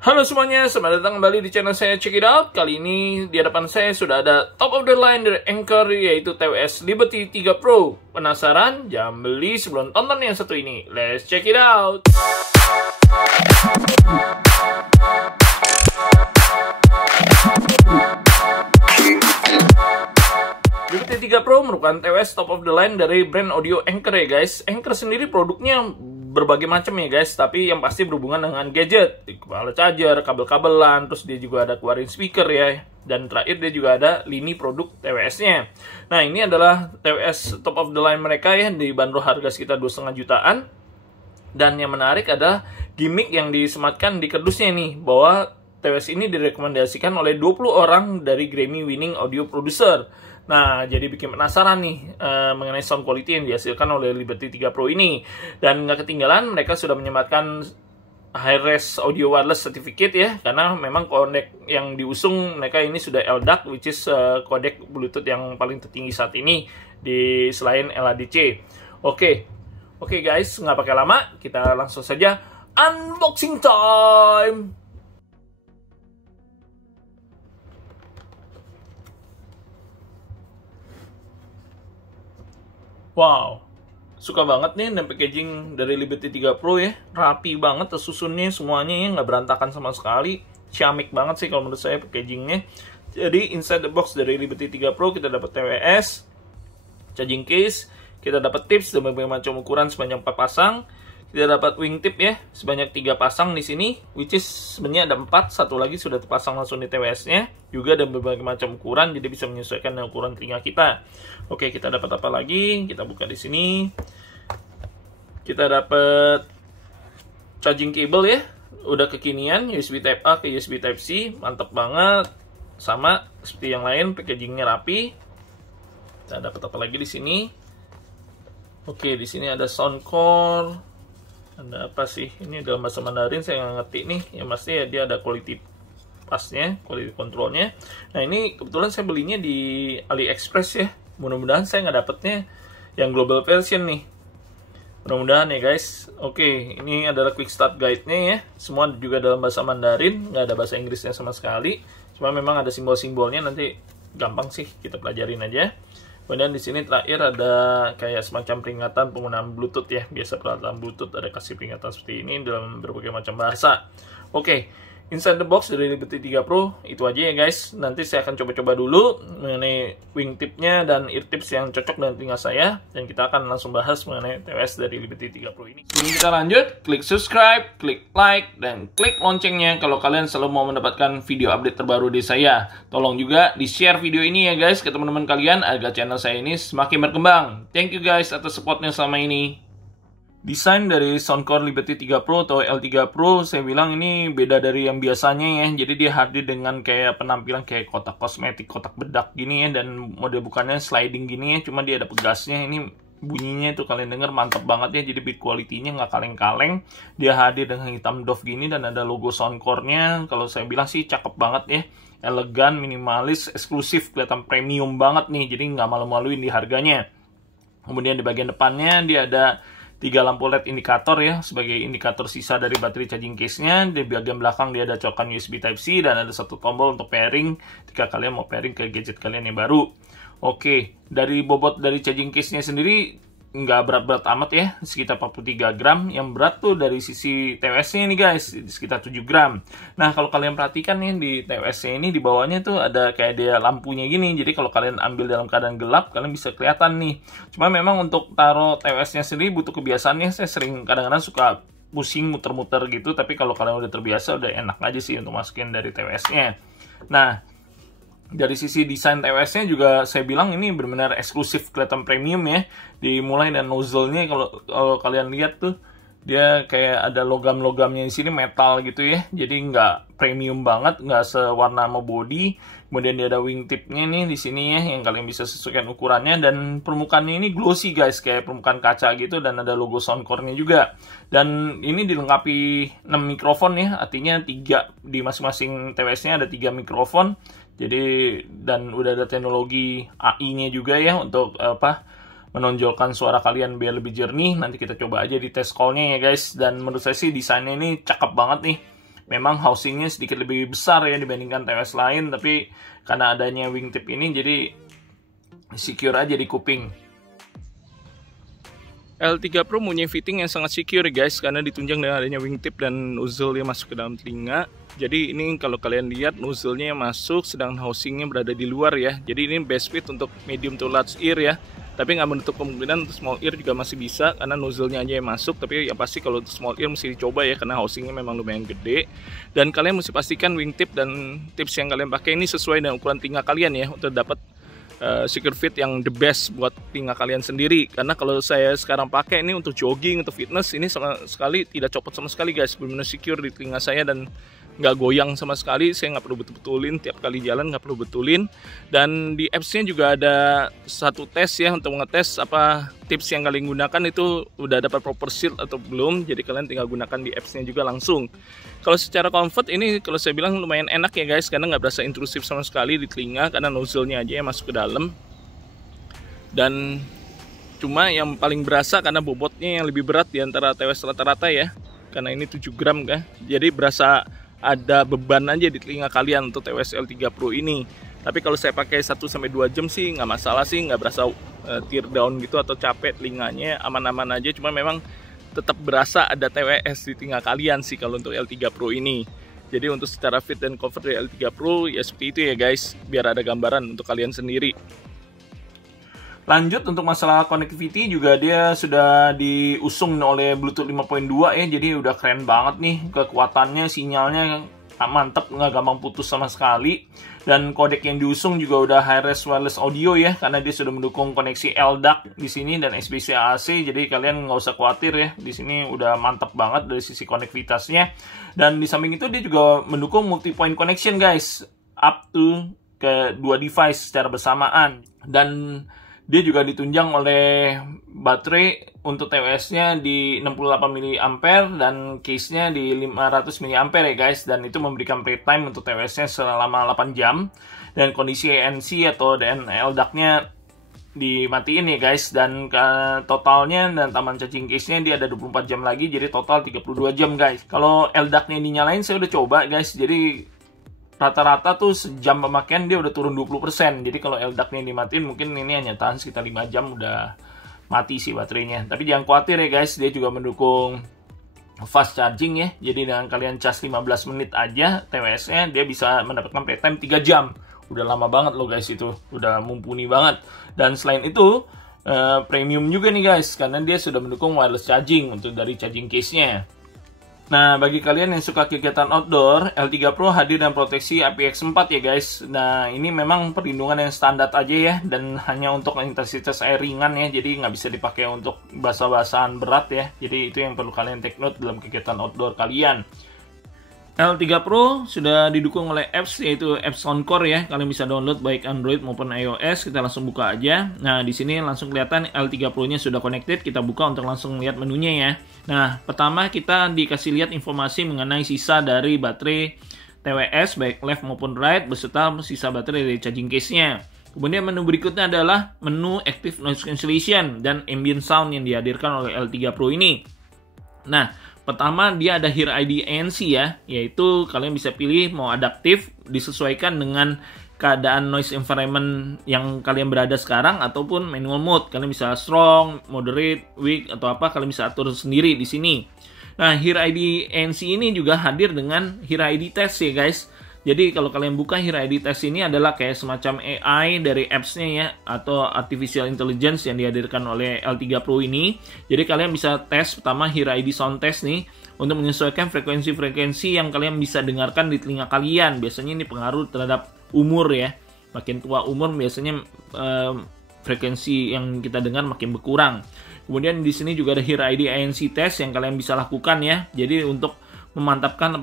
Halo semuanya, selamat datang kembali di channel saya Check It Out. Kali ini di hadapan saya sudah ada top of the line dari Anker, yaitu TWS Liberty 3 Pro. Penasaran? Jangan beli sebelum tonton yang satu ini. Let's check it out! Liberty 3 Pro merupakan TWS top of the line dari brand audio Anker ya guys. Anker sendiri produknya berbagai macam ya guys, tapi yang pasti berhubungan dengan gadget, kepala charger, kabel-kabelan, terus dia juga ada keluarin speaker ya, dan terakhir dia juga ada lini produk TWS-nya. Nah, ini adalah TWS top of the line mereka ya, dibanderol harga sekitar 2,5 jutaan. Dan yang menarik adalah gimmick yang disematkan di kardusnya nih, bahwa TWS ini direkomendasikan oleh 20 orang dari Grammy winning audio producer. Nah, jadi bikin penasaran nih mengenai sound quality yang dihasilkan oleh Liberty 3 Pro ini. Dan nggak ketinggalan, mereka sudah menyematkan high-res audio wireless certificate ya, karena memang codec yang diusung mereka ini sudah LDAC, which is codec Bluetooth yang paling tertinggi saat ini di selain LADC. Oke guys, nggak pakai lama, kita langsung saja unboxing time! Wow, suka banget nih dan packaging dari Liberty 3 Pro ya. Rapi banget tersusunnya semuanya ya, nggak berantakan sama sekali. Ciamik banget sih kalau menurut saya packagingnya. Jadi inside the box dari Liberty 3 Pro kita dapat TWS, charging case, kita dapat tips dan berbagai macam ukuran sebanyak 4 pasang. Kita dapat wingtip ya, sebanyak 3 pasang di sini, which is sebenarnya ada 4, satu lagi sudah terpasang langsung di TWS-nya, juga dan berbagai macam ukuran, jadi bisa menyesuaikan dengan ukuran telinga kita. Oke, kita dapat apa lagi? Kita buka di sini. Kita dapat charging cable ya, udah kekinian, USB Type A ke USB Type C, mantap banget. Sama seperti yang lain, packagingnya rapi. Kita dapat apa lagi di sini? Oke, di sini ada sound core. Ada apa sih? Ini dalam bahasa Mandarin saya nggak ngerti nih. Yang pasti ya dia ada quality pasnya, quality controlnya. Nah, ini kebetulan saya belinya di AliExpress ya. Mudah-mudahan saya nggak dapetnya yang global version nih. Mudah-mudahan ya guys. Oke, ini adalah quick start guide-nya ya. Semua juga dalam bahasa Mandarin, nggak ada bahasa Inggrisnya sama sekali. Cuma memang ada simbol-simbolnya, nanti gampang sih kita pelajarin aja. Kemudian di sini terakhir ada kayak semacam peringatan penggunaan Bluetooth ya. Biasa peralatan Bluetooth ada kasih peringatan seperti ini dalam berbagai macam bahasa. Oke, inside the box dari Liberty 3 Pro itu aja ya guys. Nanti saya akan coba-coba dulu mengenai wingtipnya dan ear tips yang cocok dengan telinga saya. Dan kita akan langsung bahas mengenai TWS dari Liberty 3 Pro ini. Sebelum kita lanjut, klik subscribe, klik like, dan klik loncengnya kalau kalian selalu mau mendapatkan video update terbaru dari saya. Tolong juga di-share video ini ya guys ke teman-teman kalian agar channel saya ini semakin berkembang. Thank you guys atas supportnya selama ini. Desain dari Soundcore Liberty 3 Pro atau L3 Pro, saya bilang ini beda dari yang biasanya ya. Jadi dia hadir dengan kayak penampilan kayak kotak kosmetik, kotak bedak gini ya. Dan model bukannya sliding gini ya, cuma dia ada pegasnya. Ini bunyinya tuh kalian denger mantap banget ya. Jadi beat quality-nya nggak kaleng-kaleng. Dia hadir dengan hitam doff gini dan ada logo Soundcore-nya. Kalau saya bilang sih cakep banget ya. Elegan, minimalis, eksklusif, kelihatan premium banget nih. Jadi nggak malu-maluin di harganya. Kemudian di bagian depannya dia ada 3 lampu LED indikator ya, sebagai indikator sisa dari baterai charging case-nya. Di bagian belakang dia ada colokan USB Type-C dan ada satu tombol untuk pairing jika kalian mau pairing ke gadget kalian yang baru. Oke, dari bobot dari charging case-nya sendiri nggak berat-berat amat ya, sekitar 43 gram. Yang berat tuh dari sisi TWS-nya nih guys, sekitar 7 gram. Nah, kalau kalian perhatikan nih di TWS-nya ini, di bawahnya tuh ada kayak dia lampunya gini. Jadi kalau kalian ambil dalam keadaan gelap, kalian bisa kelihatan nih. Cuma memang untuk taruh TWS-nya sendiri butuh kebiasaannya. Saya sering kadang-kadang suka pusing muter-muter gitu, tapi kalau kalian udah terbiasa, udah enak aja sih untuk masukin dari TWS-nya. Nah, dari sisi desain TWS-nya juga saya bilang ini benar-benar eksklusif, kelihatan premium ya. Dimulai dari nozzle-nya, kalau kalian lihat tuh dia kayak ada logam-logamnya di sini, metal gitu ya. Jadi nggak premium banget, nggak sewarna sama body. Kemudian dia ada wingtip-nya nih di sini ya, yang kalian bisa sesuaikan ukurannya. Dan permukaannya ini glossy guys, kayak permukaan kaca gitu, dan ada logo Soundcore-nya juga. Dan ini dilengkapi 6 mikrofon ya, artinya 3 di masing-masing TWS-nya ada 3 mikrofon. Jadi dan udah ada teknologi AI-nya juga ya untuk menonjolkan suara kalian biar lebih jernih. Nanti kita coba aja di test call-nya ya guys. Dan menurut saya sih desainnya ini cakep banget nih. memang housingnya sedikit lebih besar ya dibandingkan TWS lain, tapi karena adanya wingtip ini jadi secure aja di kuping. L3 Pro punya fitting yang sangat secure guys, karena ditunjang dengan adanya wingtip dan nozzle yang masuk ke dalam telinga. Jadi ini kalau kalian lihat nozzle-nya yang masuk, sedangkan housingnya berada di luar ya. Jadi ini best fit untuk medium to large ear ya. Tapi nggak menutup kemungkinan untuk small ear juga masih bisa, karena nozzle-nya aja yang masuk. Tapi yang pasti kalau untuk small ear mesti dicoba ya, karena housingnya memang lumayan gede. Dan kalian mesti pastikan wingtip dan tips yang kalian pakai ini sesuai dengan ukuran telinga kalian ya, untuk dapat secure fit yang the best buat telinga kalian sendiri. Karena kalau saya sekarang pakai ini untuk jogging, untuk fitness, ini sama sekali tidak copot sama sekali guys, benar-benar secure di telinga saya dan nggak goyang sama sekali. Saya nggak perlu betul-betulin, tiap kali jalan nggak perlu betulin. Dan di apps-nya juga ada satu tes ya, untuk ngetes apa tips yang kalian gunakan itu udah dapat proper seal atau belum. Jadi kalian tinggal gunakan di apps-nya juga langsung. Kalau secara comfort ini kalau saya bilang lumayan enak ya guys, karena nggak berasa intrusif sama sekali di telinga, karena nozzle-nya aja yang masuk ke dalam. Dan cuma yang paling berasa karena bobotnya yang lebih berat di antara TWS rata-rata ya, karena ini 7 gram kan, jadi berasa ada beban aja di telinga kalian untuk TWS L3 Pro ini. Tapi kalau saya pakai 1-2 jam sih nggak masalah sih, nggak berasa tear down gitu atau capek telinganya, aman-aman aja. Cuma memang tetap berasa ada TWS di telinga kalian sih kalau untuk L3 Pro ini. Jadi untuk secara fit dan comfort dari L3 Pro ya seperti itu ya guys, biar ada gambaran untuk kalian sendiri. Lanjut untuk masalah connectivity juga dia sudah diusung oleh Bluetooth 5.2 ya, jadi udah keren banget nih kekuatannya, sinyalnya mantep, nggak gampang putus sama sekali. Dan kodek yang diusung juga udah high-res wireless audio ya, karena dia sudah mendukung koneksi LDAC di sini dan SBC AC. Jadi kalian nggak usah khawatir ya, di sini udah mantap banget dari sisi konektivitasnya. Dan di samping itu dia juga mendukung multi-point connection guys, up to ke 2 device secara bersamaan. Dan dia juga ditunjang oleh baterai untuk TWS-nya di 68 mAh dan case-nya di 500 mAh ya guys. Dan itu memberikan playtime untuk TWS-nya selama 8 jam. Dan kondisi ANC atau LDAC-nya dimatiin ya guys. Dan totalnya dan taman charging case-nya dia ada 24 jam lagi, jadi total 32 jam guys. Kalau LDAC-nya dinyalain saya udah coba guys, jadi rata-rata tuh sejam pemakaian dia udah turun 20%. Jadi kalau LDAC-nya dimatiin mungkin ini hanya tahan sekitar 5 jam udah mati sih baterainya. Tapi jangan khawatir ya guys, dia juga mendukung fast charging ya. Jadi dengan kalian cas 15 menit aja TWS-nya, dia bisa mendapatkan playtime 3 jam. Udah lama banget loh guys itu, udah mumpuni banget. Dan selain itu premium juga nih guys, karena dia sudah mendukung wireless charging untuk dari charging case-nya. Nah, bagi kalian yang suka kegiatan outdoor, L3 Pro hadir dengan proteksi IPX4 ya guys. Nah, ini memang perlindungan yang standar aja ya, dan hanya untuk intensitas air ringan ya, jadi nggak bisa dipakai untuk basah-basahan berat ya. Jadi itu yang perlu kalian take note dalam kegiatan outdoor kalian. L3 Pro sudah didukung oleh apps, yaitu apps Soundcore ya. Kalian bisa download baik Android maupun iOS. Kita langsung buka aja. Nah, di sini langsung kelihatan L3 Pro-nya sudah connected. Kita buka untuk langsung lihat menunya ya. Nah, pertama kita dikasih lihat informasi mengenai sisa dari baterai TWS baik left maupun right beserta sisa baterai dari charging case-nya. Kemudian menu berikutnya adalah menu Active Noise Cancellation dan Ambient Sound yang dihadirkan oleh L3 Pro ini. Nah, pertama dia ada Hear ID ANC ya, yaitu kalian bisa pilih mau adaptif disesuaikan dengan keadaan noise environment yang kalian berada sekarang ataupun manual mode. Kalian bisa strong, moderate, weak atau apa kalian bisa atur sendiri di sini. Nah, Hear ID ANC ini juga hadir dengan Hear ID Test ya guys. Jadi kalau kalian buka Hear ID Test ini adalah kayak semacam AI dari apps-nya ya, atau Artificial Intelligence yang dihadirkan oleh L3 Pro ini. Jadi kalian bisa tes pertama Hear ID Sound Test nih, untuk menyesuaikan frekuensi-frekuensi yang kalian bisa dengarkan di telinga kalian. Biasanya ini pengaruh terhadap umur ya. Makin tua umur biasanya frekuensi yang kita dengar makin berkurang. Kemudian di sini juga ada Hear ID ANC Test yang kalian bisa lakukan ya. Jadi untuk memantapkan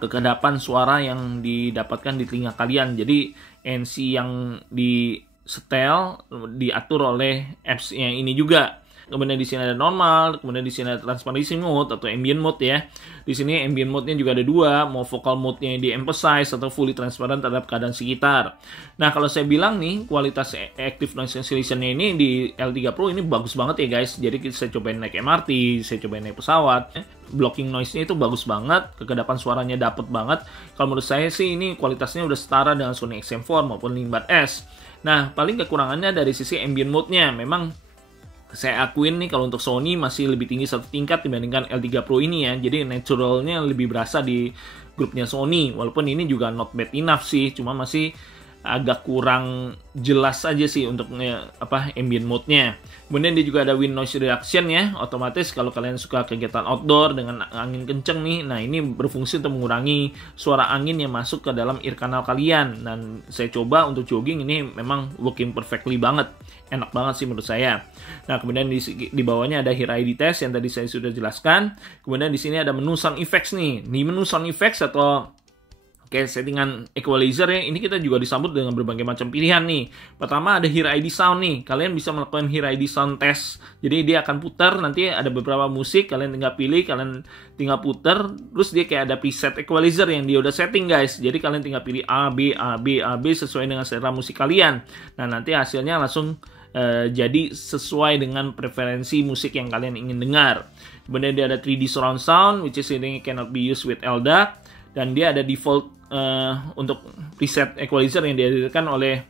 kekedapan suara yang didapatkan di telinga kalian. Jadi ANC yang di setel diatur oleh apps-nya ini juga. Kemudian di sini ada normal, kemudian di sini ada transparency mode atau ambient mode ya. Di sini ambient mode-nya juga ada dua, mau vocal mode-nya di emphasize atau fully transparent terhadap keadaan sekitar. Nah, kalau saya bilang nih, kualitas active noise cancellation-nya ini di L3 Pro ini bagus banget ya guys. Jadi saya cobain naik MRT, saya cobain naik pesawat. blocking noise-nya itu bagus banget, kekedapan suaranya dapet banget. Kalau menurut saya sih ini kualitasnya udah setara dengan Sony XM4 maupun Link-Bud S. Nah, paling kekurangannya dari sisi ambient mode-nya. Memang saya akuin nih kalau untuk Sony masih lebih tinggi satu tingkat dibandingkan L3 Pro ini ya. Jadi naturalnya lebih berasa di grupnya Sony. Walaupun ini juga not bad enough sih, cuma masih agak kurang jelas aja sih untuk ambient mode-nya. Kemudian dia juga ada wind noise reduction ya, otomatis kalau kalian suka kegiatan outdoor dengan angin kenceng nih, nah ini berfungsi untuk mengurangi suara angin yang masuk ke dalam ear canal kalian. Dan saya coba untuk jogging ini memang working perfectly banget, enak banget sih menurut saya. Nah kemudian di bawahnya ada Hear ID test yang tadi saya sudah jelaskan. Kemudian di sini ada menu sound effects nih. Di menu sound effects atau kayak settingan equalizer ya, ini kita juga disambut dengan berbagai macam pilihan nih. Pertama ada Hear ID Sound nih, kalian bisa melakukan Hear ID Sound test. Jadi dia akan putar, nanti ada beberapa musik, kalian tinggal pilih, kalian tinggal putar, terus dia kayak ada preset equalizer yang dia udah setting guys. Jadi kalian tinggal pilih A, B, A, B, A, B sesuai dengan selera musik kalian. Nah nanti hasilnya langsung jadi sesuai dengan preferensi musik yang kalian ingin dengar. Kemudian dia ada 3D surround sound, which is ini cannot be used with LDAC. Dan dia ada default untuk preset equalizer yang dihadirkan oleh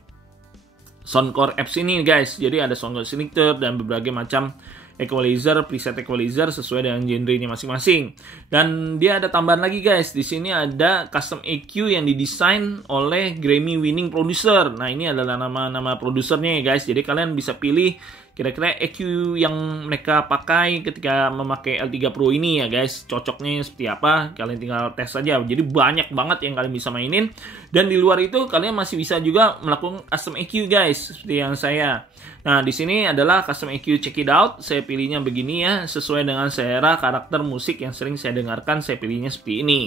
Soundcore apps ini guys. Jadi ada Soundcore Selector dan berbagai macam equalizer, preset equalizer sesuai dengan genrenya masing-masing. Dan dia ada tambahan lagi guys. Di sini ada custom EQ yang didesain oleh Grammy winning producer. Nah, ini adalah nama-nama produsernya ya guys. Jadi kalian bisa pilih kira-kira EQ yang mereka pakai ketika memakai L3 Pro ini ya guys. Cocoknya seperti apa, kalian tinggal tes saja. Jadi banyak banget yang kalian bisa mainin. Dan di luar itu kalian masih bisa juga melakukan custom EQ guys, seperti yang saya. Nah, di sini adalah custom EQ check it out. Saya pilihnya begini ya, sesuai dengan selera karakter musik yang sering saya dengarkan, saya pilihnya seperti ini.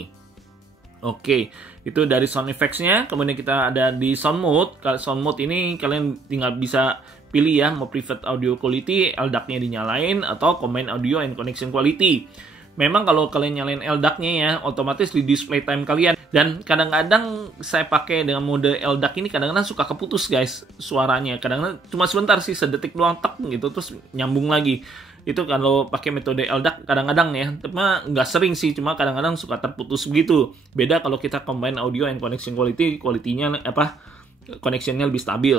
Oke, itu dari sound effects-nya. Kemudian kita ada di sound mode. Kalau sound mode ini kalian tinggal bisa pilih ya, mau preferred audio quality, LDAC-nya dinyalain, atau combine audio and connection quality. Memang kalau kalian nyalain LDAC-nya ya, otomatis di display time kalian. Dan kadang-kadang saya pakai dengan mode LDAC ini kadang-kadang suka keputus guys suaranya. Kadang-kadang cuma sebentar sih, sedetik doang tek gitu, terus nyambung lagi. Itu kalau pakai metode LDAC kadang-kadang ya, tapi nggak sering sih, cuma kadang-kadang suka terputus begitu. Beda kalau kita combine audio and connection quality, quality-nya connection-nya lebih stabil.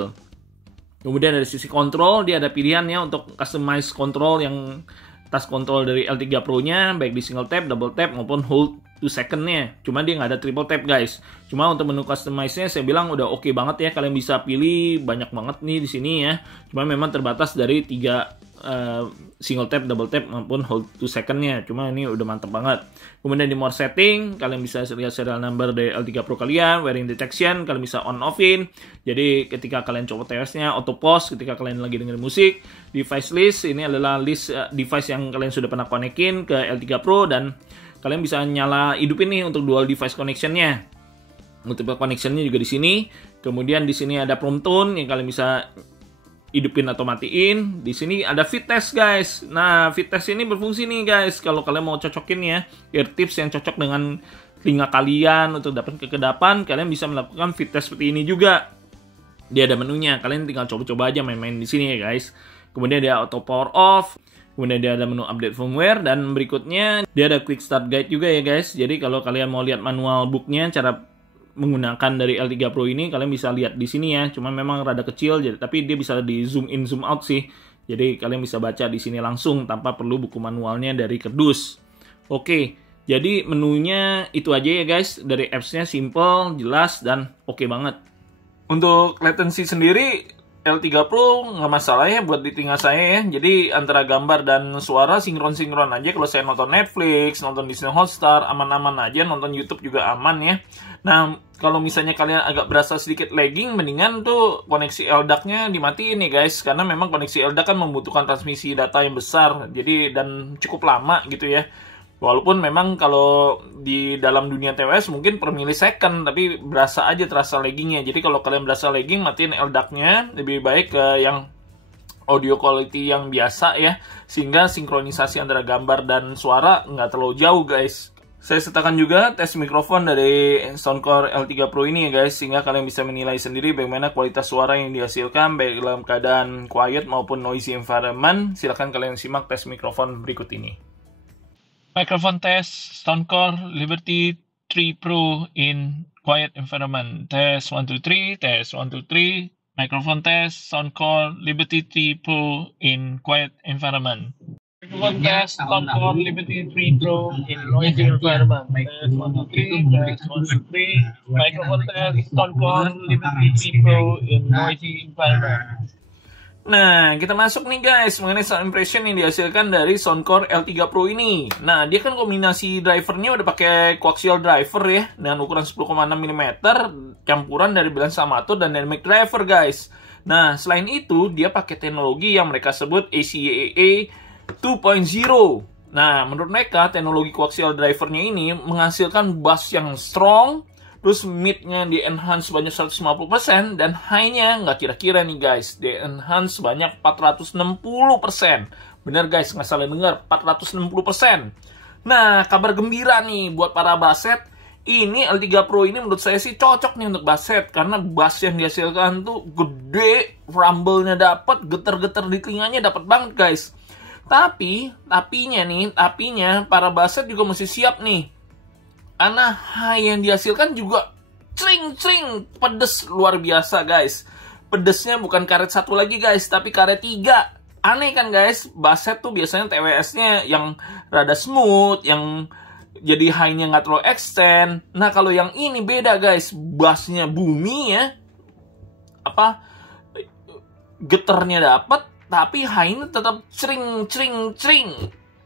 Kemudian dari sisi kontrol, dia ada pilihannya untuk customize control yang task control dari L3 Pro-nya, baik di single tap, double tap, maupun hold 2 second-nya. Cuma dia nggak ada triple tap guys. Cuma untuk menu customize-nya saya bilang udah oke banget ya, kalian bisa pilih banyak banget nih di sini ya. Cuma memang terbatas dari 3 single tap, double tap, maupun hold 2 second-nya. Cuma ini udah mantep banget. Kemudian di more setting, kalian bisa lihat serial number dari L3 Pro kalian, wearing detection, kalian bisa on off-in. Jadi ketika kalian copot TWS-nya, auto pause ketika kalian lagi dengerin musik. Device list, ini adalah list device yang kalian sudah pernah konekin ke L3 Pro, dan kalian bisa nyala hidupin nih untuk dual device connection-nya. Multiple connection-nya juga di sini. Kemudian di sini ada prompt tone yang kalian bisa hidupin atau matiin. Di sini ada fit test guys. Nah, fit test ini berfungsi nih guys. Kalau kalian mau cocokin ya ear tips yang cocok dengan telinga kalian untuk dapat kekedapan, kalian bisa melakukan fit test seperti ini juga. Dia ada menunya. Kalian tinggal coba-coba aja main-main di sini ya guys. Kemudian dia auto power off. Kemudian dia ada menu update firmware, dan berikutnya dia ada quick start guide juga ya guys. Jadi kalau kalian mau lihat manual booknya, cara menggunakan dari L3 Pro ini, kalian bisa lihat di sini ya. Cuma memang rada kecil, tapi dia bisa di zoom in zoom out sih. Jadi kalian bisa baca di sini langsung tanpa perlu buku manualnya dari kardus. Oke, jadi menunya itu aja ya guys. Dari apps-nya simple, jelas, dan oke banget. Untuk latency sendiri, L3 Pro nggak masalah ya buat di telinga saya ya. Jadi antara gambar dan suara sinkron-sinkron aja. Kalau saya nonton Netflix, nonton Disney Hotstar, aman-aman aja. Nonton YouTube juga aman ya. Nah, kalau misalnya kalian agak berasa sedikit lagging, mendingan tuh koneksi LDAC-nya dimatiin nih guys. Karena memang koneksi LDAC kan membutuhkan transmisi data yang besar. Jadi dan cukup lama gitu ya. Walaupun memang kalau di dalam dunia TWS mungkin per millisecond, tapi berasa aja terasa laggingnya. Jadi kalau kalian berasa lagging, matiin LDAC-nya, lebih baik ke yang audio quality yang biasa ya, sehingga sinkronisasi antara gambar dan suara nggak terlalu jauh guys. Saya sertakan juga tes mikrofon dari Soundcore L3 Pro ini ya guys, sehingga kalian bisa menilai sendiri bagaimana kualitas suara yang dihasilkan baik dalam keadaan quiet maupun noisy environment. Silahkan kalian simak tes mikrofon berikut ini. Microphone test, Soundcore Liberty 3 Pro in quiet environment. Test 1 2 3, test 1 2 3. Microphone test, Soundcore Liberty 3 Pro in quiet environment. Microphone test, Soundcore Liberty 3 Pro in noisy environment. Test 1 2 3, test 1 2 3. Microphone test, Soundcore Liberty 3 Pro in noisy environment. Nah, kita masuk nih guys mengenai sound impression yang dihasilkan dari Soundcore L3 Pro ini. Nah, dia kan kombinasi drivernya udah pakai coaxial driver ya, dengan ukuran 10,6 mm, campuran dari balance amatur dan dynamic driver guys. Nah, selain itu dia pakai teknologi yang mereka sebut ACAA 2.0. Nah, menurut mereka teknologi coaxial drivernya ini menghasilkan bass yang strong, terus mid-nya di-enhance banyak 150%, dan high-nya nggak kira-kira nih guys, di-enhance banyak 460%. Bener guys, nggak salah dengar, 460%. Nah, kabar gembira nih buat para basset, ini L3 Pro ini menurut saya sih cocok nih untuk basset, karena bass yang dihasilkan tuh gede, rumble-nya dapet, getar-getar di telinganya dapet banget guys. Tapinya para basset juga mesti siap nih. Karena high yang dihasilkan juga cring pedes luar biasa guys. Pedesnya bukan karet 1 lagi guys, tapi karet 3. Aneh kan guys, basset tuh biasanya TWS-nya yang rada smooth, yang jadi high-nya nggak terlalu extend. Nah kalau yang ini beda guys, bassnya bumi ya, getarnya dapat, tapi high-nya tetap cring.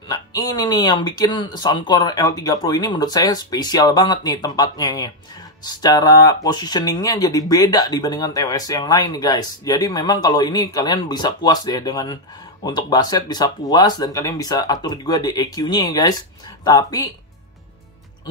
Nah, ini nih yang bikin Soundcore L3 Pro ini menurut saya spesial banget nih tempatnya ya. Secara positioningnya jadi beda dibandingkan TWS yang lain nih guys. Jadi memang kalau ini kalian bisa puas deh dengan untuk basset bisa puas, dan kalian bisa atur juga di EQ-nya ya guys. Tapi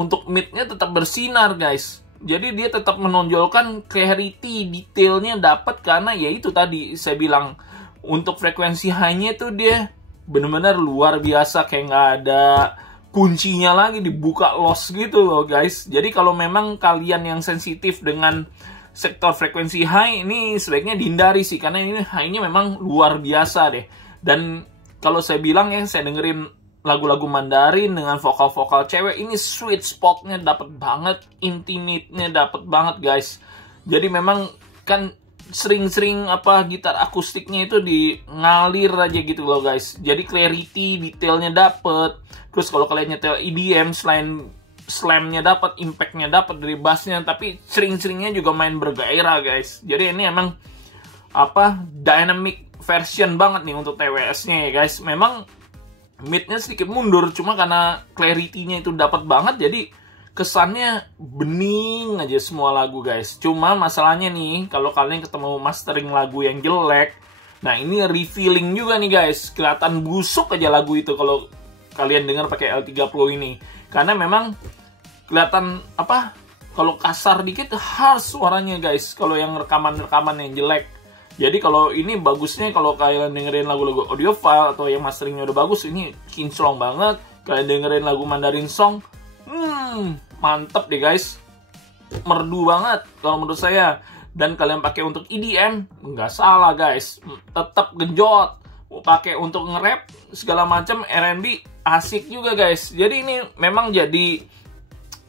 untuk mid-nya tetap bersinar guys. Jadi dia tetap menonjolkan clarity, detailnya dapat, karena ya itu tadi saya bilang untuk frekuensi high-nya tuh dia bener-bener luar biasa, kayak nggak ada kuncinya lagi, dibuka los gitu loh guys. Jadi kalau memang kalian yang sensitif dengan sektor frekuensi high, ini sebaiknya dihindari sih, karena ini high-nya memang luar biasa deh. Dan kalau saya bilang ya, saya dengerin lagu-lagu Mandarin dengan vokal-vokal cewek, ini sweet spotnya dapet banget, intimate-nya dapet banget guys. Jadi memang kan sering-sering gitar akustiknya itu di ngalir aja gitu loh guys. Jadi clarity, detailnya dapet. Terus kalau kalian nyetel EDM, selain slamnya dapet, impactnya dapet dari bassnya, tapi sering-seringnya juga main bergairah guys. Jadi ini emang dynamic version banget nih untuk TWS-nya ya guys. Memang mid-nya sedikit mundur, cuma karena clarity-nya itu dapet banget, jadi kesannya bening aja semua lagu guys. Cuma masalahnya nih, kalau kalian ketemu mastering lagu yang jelek, nah ini revealing juga nih guys. Kelihatan busuk aja lagu itu kalau kalian dengar pakai L3 Pro ini. Karena memang kelihatan kalau kasar dikit harsh suaranya guys, kalau yang rekaman-rekaman yang jelek. Jadi kalau ini bagusnya kalau kalian dengerin lagu-lagu audiophile atau yang masteringnya udah bagus, ini kinclong banget. Kalian dengerin lagu Mandarin Song, mantep deh guys, merdu banget kalau menurut saya. Dan kalian pakai untuk EDM nggak salah guys, tetap genjot. Pakai untuk nge-rap segala macam R&B asik juga guys. Jadi ini memang jadi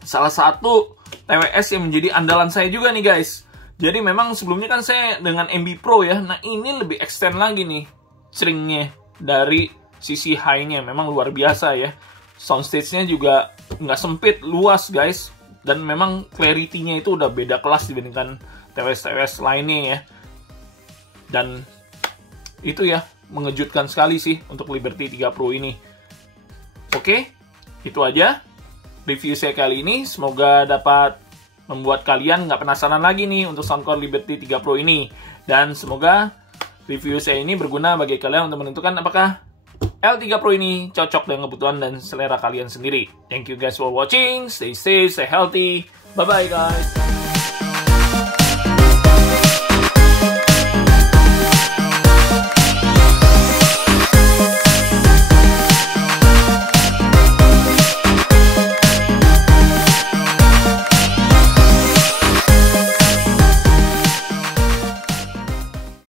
salah satu TWS yang menjadi andalan saya juga nih guys. Jadi memang sebelumnya kan saya dengan MB Pro ya, nah ini lebih extend lagi nih stringnya dari sisi high-nya, memang luar biasa ya. Soundstage-nya juga nggak sempit, luas guys. Dan memang clarity-nya itu udah beda kelas dibandingkan TWS-TWS lainnya ya. Dan itu ya, mengejutkan sekali sih untuk Liberty 3 Pro ini. Oke, itu aja review saya kali ini. Semoga dapat membuat kalian nggak penasaran lagi nih untuk Soundcore Liberty 3 Pro ini. Dan semoga review saya ini berguna bagi kalian untuk menentukan apakah L3 Pro ini cocok dengan kebutuhan dan selera kalian sendiri. Thank you guys for watching. Stay safe, stay healthy. Bye-bye guys.